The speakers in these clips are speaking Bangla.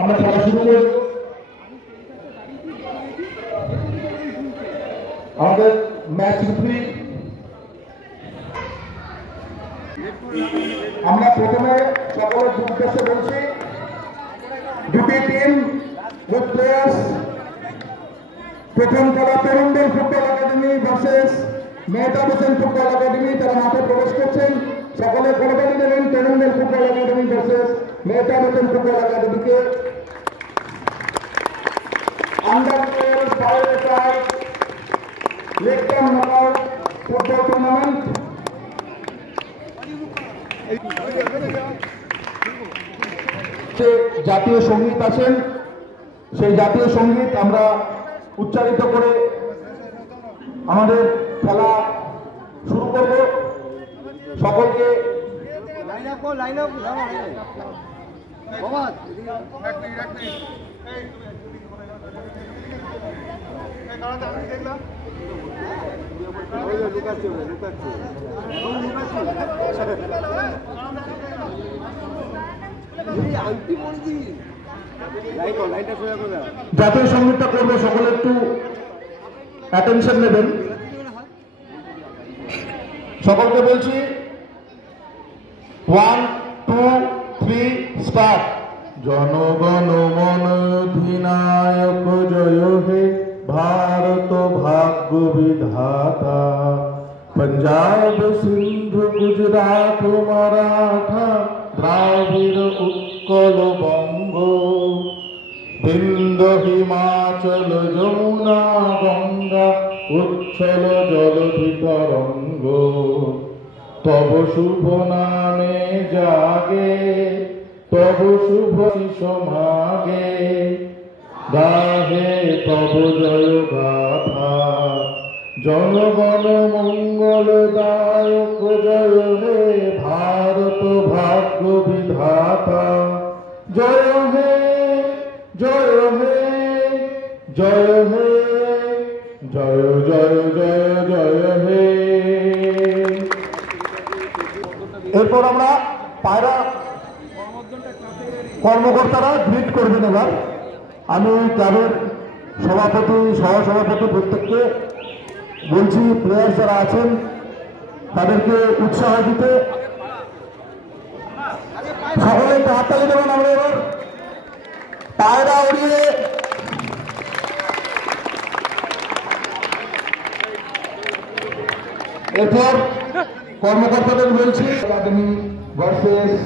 আমরা খেলা শুরু করব। আমাদের ম্যাচ রেফারি আমরা প্রথমে সকলের উদ্দেশ্যে বলছি, দুটি টিম উইথ প্লেয়ার্স। প্রথম খেলা Tarundal football academy versus Mehtab Hossain football academy. তারা মাঠে প্রবেশ করছেন, সকলে করতালি দেবেন Tarundal football academy versus Mehtab Hossain football একাডেমিকে। Under 12 5 leg term knockout football tournament. জাতীয় সঙ্গীত আছেন, সেই জাতীয় সঙ্গীত আমরা উচ্চারিত করে আমাদের খেলা শুরু করব। সকলকে জাতীয় সঙ্গীতটা করবো, সকলে একটু অ্যাটেনশন নেবেন। সকলকে বলছি 1 2 3 স্টার্ট। জনগণ মন অধিনায়ক জয় হে ভারত ভাগ্য বিধাতা, पंजाब सिंधु गुजरात मराठा द्राविड़ उत्कल बंग, विंध्य हिमाचल यमुना गंगा उच्छल जलधि तरंग, तब शुभ नामे जागे तब शुभ समागे, गाहे तब जय गाथा जनगण मंगलदायक जय हे भारत भाग्य विधाता, जय हे जय हे जय हे जय जय जय जय हे। এরপর আমরা পায়রা কর্মকর্তারা গ্রিট করবেন। এবার আমি ক্লাবের সভাপতি সহসভাপতি প্রত্যেককে বলছি, প্লেয়ার যারা আছেন তাদেরকে উৎসাহ দিতে। সকলে একটু হাততালি দেবেন। আমরা এবার পায়রা উড়িয়ে এরপর কর্মকর্তাদের বলছি academy versus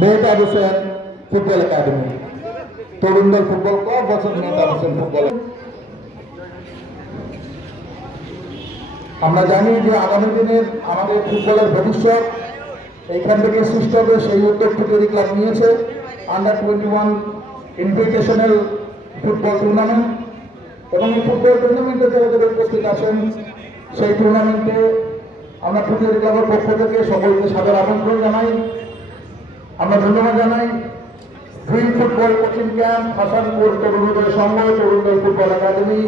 Mehtab Hossain football academy, Tarundal football club versus Mehtab Hossain football. আমরা জানি যে আগামী দিনের আমাদের ফুটবলের ভবিষ্যৎ এইখান থেকে সৃষ্টি হবে, সেই উদ্যোগ ফুটবল ক্লাব নিয়েছে। আন্ডার 21 ইনভিটেশনাল ফুটবল টুর্নামেন্ট, এবং এই ফুটবল টুর্নামেন্টে যারা উপস্থিত আছেন সেই টুর্নামেন্টে আমরা ফুটবল ক্লাবের পক্ষ থেকে সকলকে সাদর আমন্ত্রণ জানাই। আমরা ধন্যবাদ জানাই green football coaching camp, Hasanpur Tarunoday Sangha, Tarundal football academy,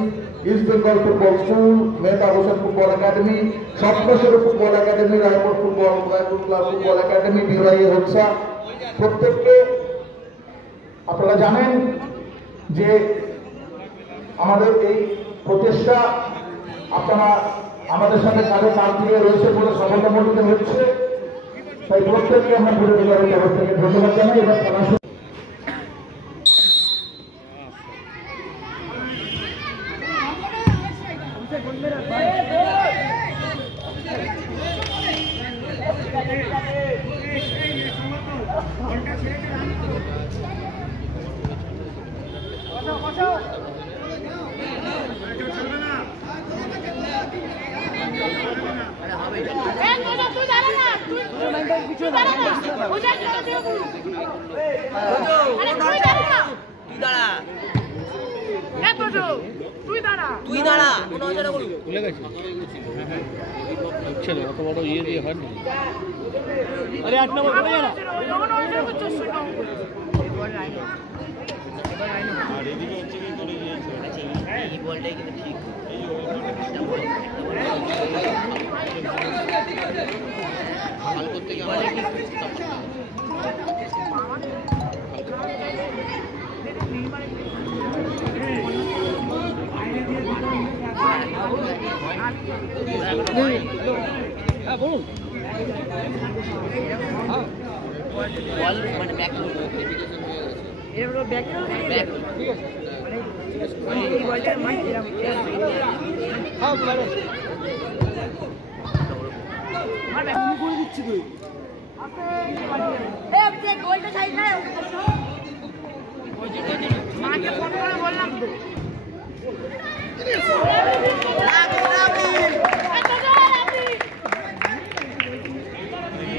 East Bengal football school, Mehtab Hossain football academy, Saptaswar football academy, Raipur club football academy, বিরাই হচ্ছে। প্রত্যেককে আপনারা জানেন যে আমাদের এই প্রচেষ্টা আপনারা আমাদের সাথে কাজে কাজ দিয়ে রয়েছে বলে সফলতামণ্ডিত হচ্ছে, তাই প্রত্যেককে আমরা পরিবারের তরফ থেকে ধন্যবাদ জানাই। এবার খেলা শুরু। अरे 8 नंबर पड़े ना এই বলটাই কিন্তু ঠিক বলুন বল মানে ব্যাক এর ব্যাক ঠিক আছে মানে এই বলটা মানে হ্যাঁ বলো আর ব্যাক করে দিচ্ছি তুই এই আপনি গোলটা সাইড না মাকে ফোন করে বললাম তো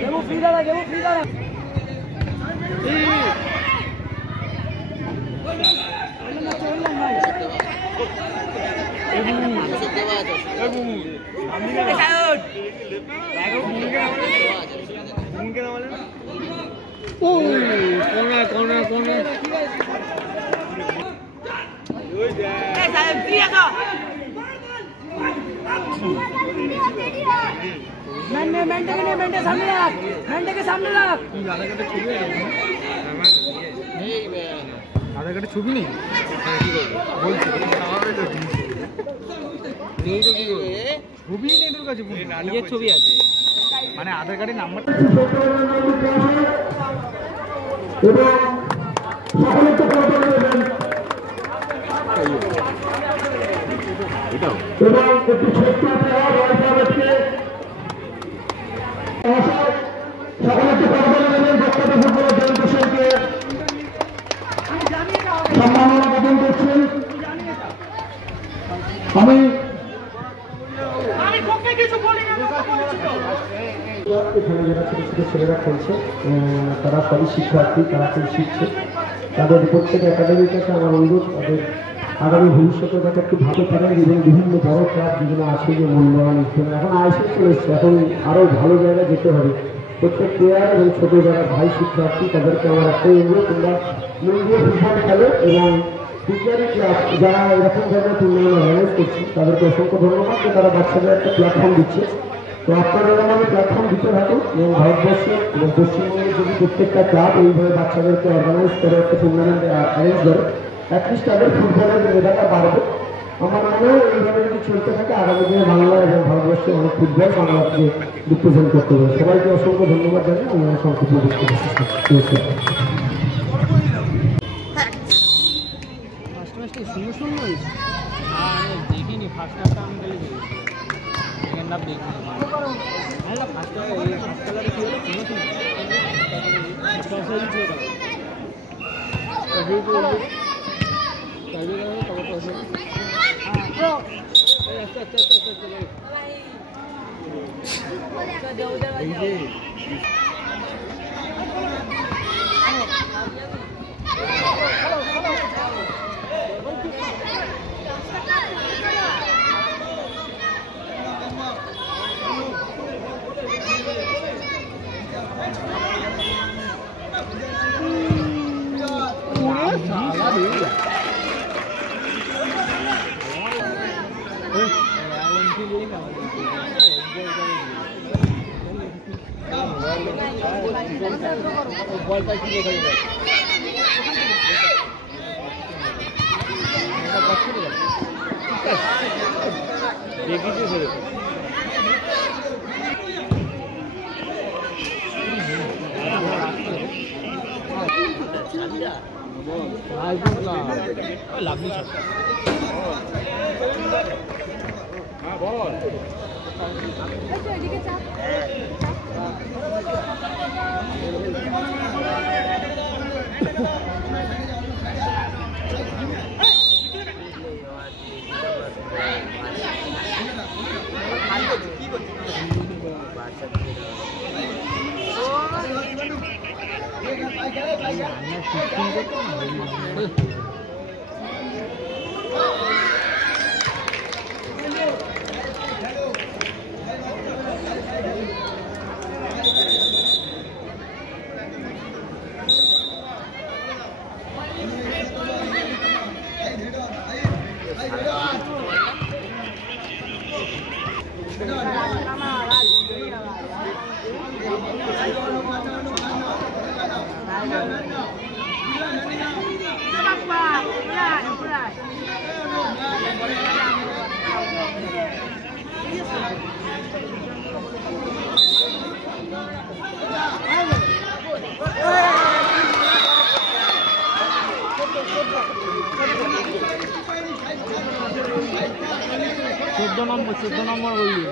গেমু ফ্রি দাদা मैंने के सामने रख আধার কার্ডে ছবি নেই বলছি ছবি নেই তোর কাছে নিজের ছবি আছে মানে আধার কার্ডের নাম্বারটা এবং একটি ছোট্ট সকলকে সম্মাননা প্রদান করছেন। আমি এখানে যারা ছোট ছোট ছেলেরা খেলছে তারা সবই শিক্ষার্থী, তারা খুব শিখছে। তাদের প্রত্যেক একাডেমির কাছে আমার অনুরোধ তাদের আগামী ভবিষ্যতে যাতে একটু ভালো পারেন এবং বিভিন্ন বড় ক্লাব যেগুলো আছে যে মূল্যবান স্কুলে এখন আইসে চলে এসছে, এখন আরও ভালো জায়গায় যেতে হবে। প্রত্যেক প্লেয়ার এবং ছোটো যারা ভাই শিক্ষার্থী তাদেরকে আমার একটাই অনুরোধ, তোমরা মন দিয়ে ফুটবল খেলো এবং টিচারি ক্লাব যারা এরকম ধরনের টুর্নামেন্ট অর্গানাইজ করছে তাদেরকে অসংখ্য ধন্যবাদ যে তারা বাচ্চাদের একটা প্ল্যাটফর্ম দিচ্ছে। তো আপনারা আমাদের প্ল্যাটফর্ম দিতে থাকুন এবং ভারতবর্ষে এবং পশ্চিমবঙ্গের যদি প্রত্যেকটা ক্লাব এইভাবে বাচ্চাদেরকে অর্গানাইজ করে একটা টুর্নামেন্ট অ্যারেঞ্জ করে অ্যাটলিস্ট তাদের ফুটবলের মেধাটা বাড়বে। আমার মনে হয় এইভাবে যদি চলতে থাকে আগামী দিনে বাংলা এবং ভারতবর্ষে অনেক ফুটবল বাংলাকে রিপ্রেজেন্ট করতে হবে। সবাইকে অসংখ্য ধন্যবাদ জানাই। আমি অসংখ্য দেখিনি ফার্স্ট হাফটা আমি গেলে সেকেন্ড হাফ দেখিনি ফার্স্ট কালারে কি হলো লাগনি বল নম্বর বললি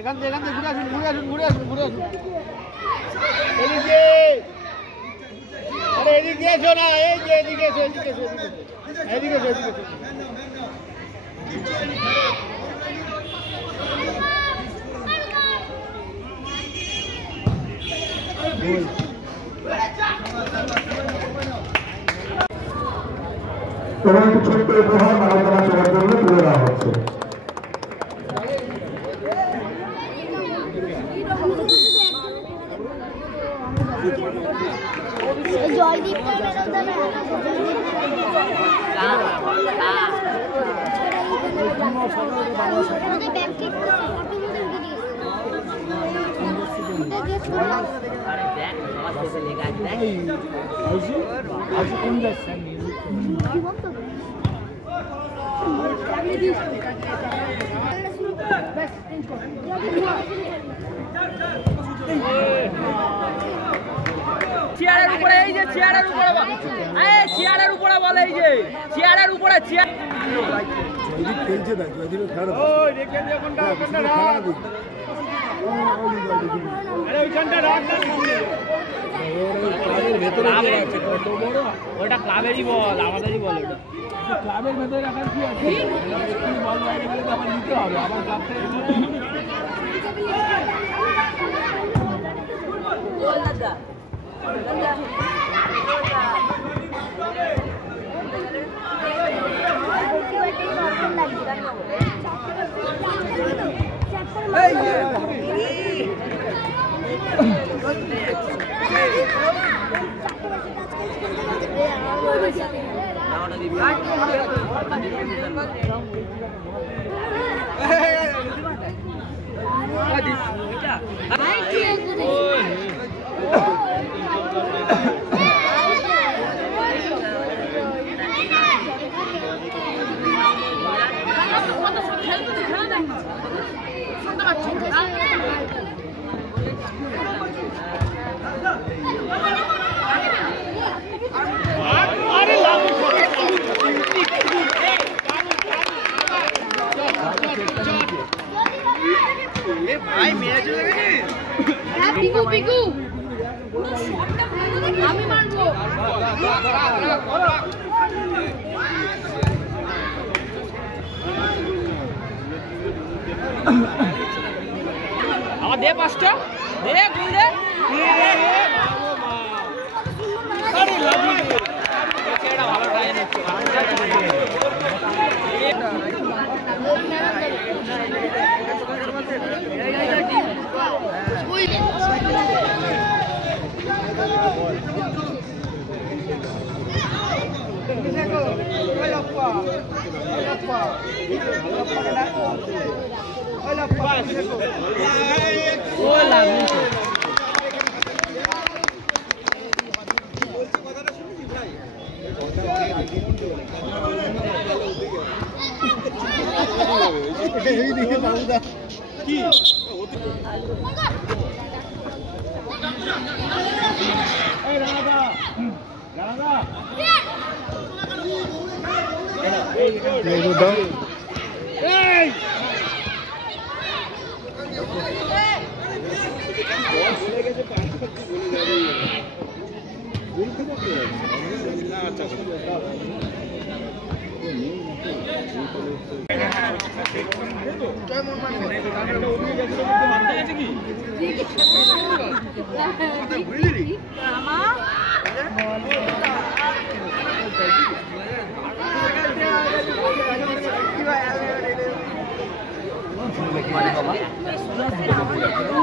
এখান থেকে ঘুরে আসুন আরে এদিকে এসো না, এই যে এদিকে এসো তোমার একটু ছোট্ট উপহার মানবতার সবার জন্য তুলে দেওয়া হচ্ছে। চেয়ারের উপরে এই যে চেয়ারের উপরে চেয়ারের উপরে বলে এই যে চেয়ারের উপরে চেয়ার খেলছে না জয়দীপ খারাপ ওটা ক্লাবেরই বল, আমাদেরই বল। ওটা ক্লাবের ভেতরে রাখার কি আছে? বল বাইরে গেলে তো আবার নিতে হবে, আবার ক্লাব থেকে আমি মারবো আমার দে পাঁচটা দে গুল দে ভালো ট্রাই নিচ্ছে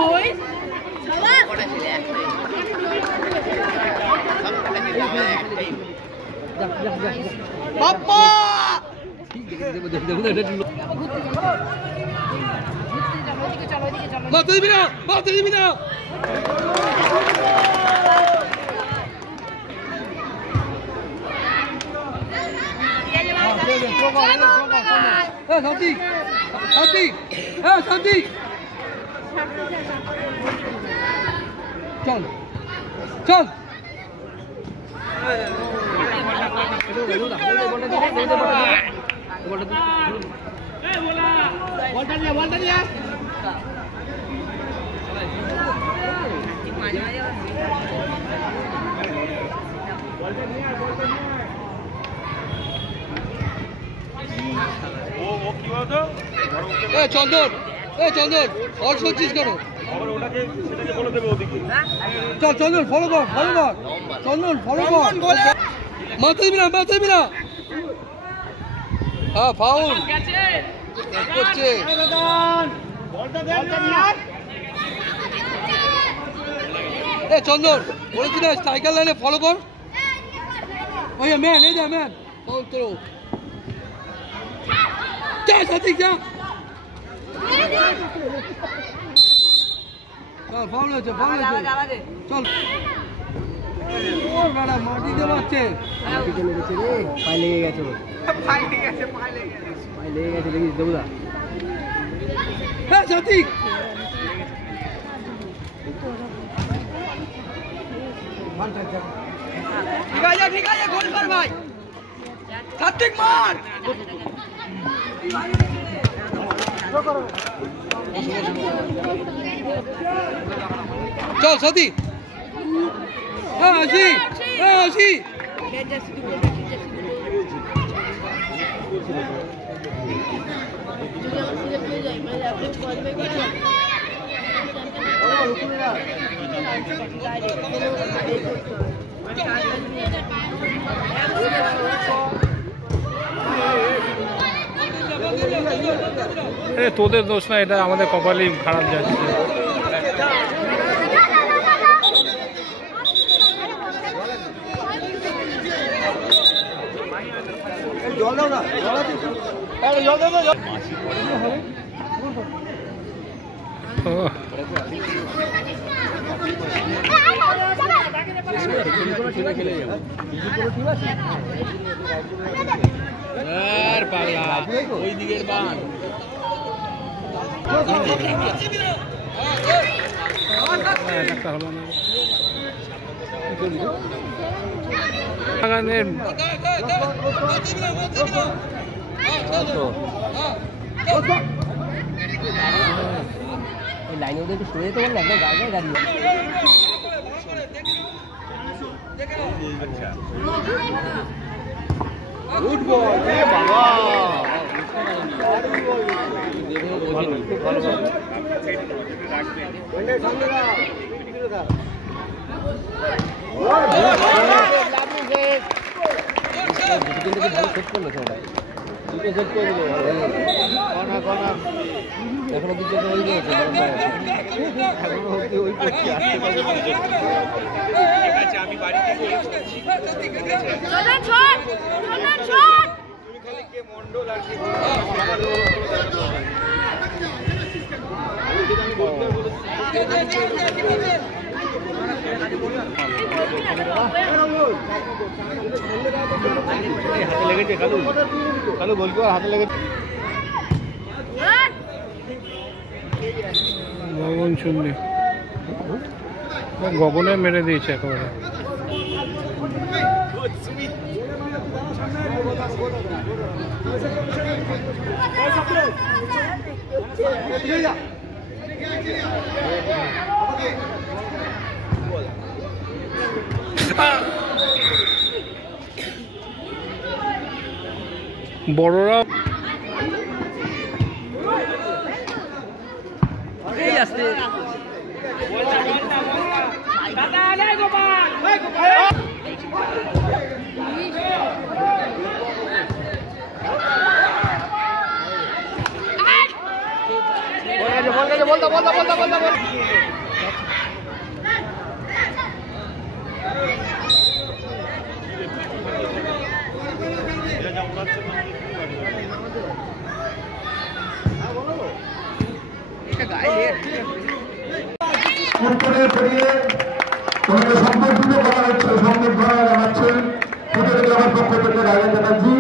ওই মারতে দিবি না, মারতে দিবি না। শান্তি শান্তি, হ্যাঁ শান্তি, চল চল। চন্দন, চন্দন অল্প হচ্ছিস কেন? চল চন্দন, ফলো কর, ফলো কর চন্দন, ফলো কর। মারতে দিবি না, মারতে দিবি না। হ্যাঁ ফাউল করছে। চন্দন বলেছি না স্ট্রাইকার লাইনে ফলো কর। ওই ম্যান, এই যা ম্যান, ফাউল তোর। যা সাথী যা, চল ফাউল হয়েছে, ফাউল হয়েছে, চল। ও বেড়া মাটিতে মারছে, মাটিতে লেগেছে রে, পায়ে লেগে গেছে, পায়ে লেগে গেছে, পায়ে লেগে গেছে, দেখিস দেবুদা। হ্যাঁ সাথী, ঠিক আছে ঠিক আছে, গোল কর ভাই, সাত্বিক মার। চল সাথী, হ্যাঁ আসি, হ্যাঁ আসি। তোদের দোষ না, এটা আমাদের কপালই খারাপ যাচ্ছে। জল দাও না, জল দাও না। ওই দিকের বান একটা হলো না। বাগানের লাইনে ওদের একটু সরে যেতে বললে একদম গায়ে দাঁড়িয়ে। গুড বল, এ বাবা, এখনো কিছু হয়ে গিয়েছে, আমি বাড়িতে মন্ডল আর কি হাতে লেগেছে, কালু কালু বলবো হাতে লেগেছে। গগন শুনলি, গগনে মেরে দিয়েছে একেবারে। বড়রা আসতে উত্তরে পেরিয়ে ওনাকে সম্বর্ধিত করা হচ্ছে, সম্বর্ধনা জানাচ্ছেন ফুটবল ক্লাবের পক্ষ থেকে রাজা চ্যাটার্জি।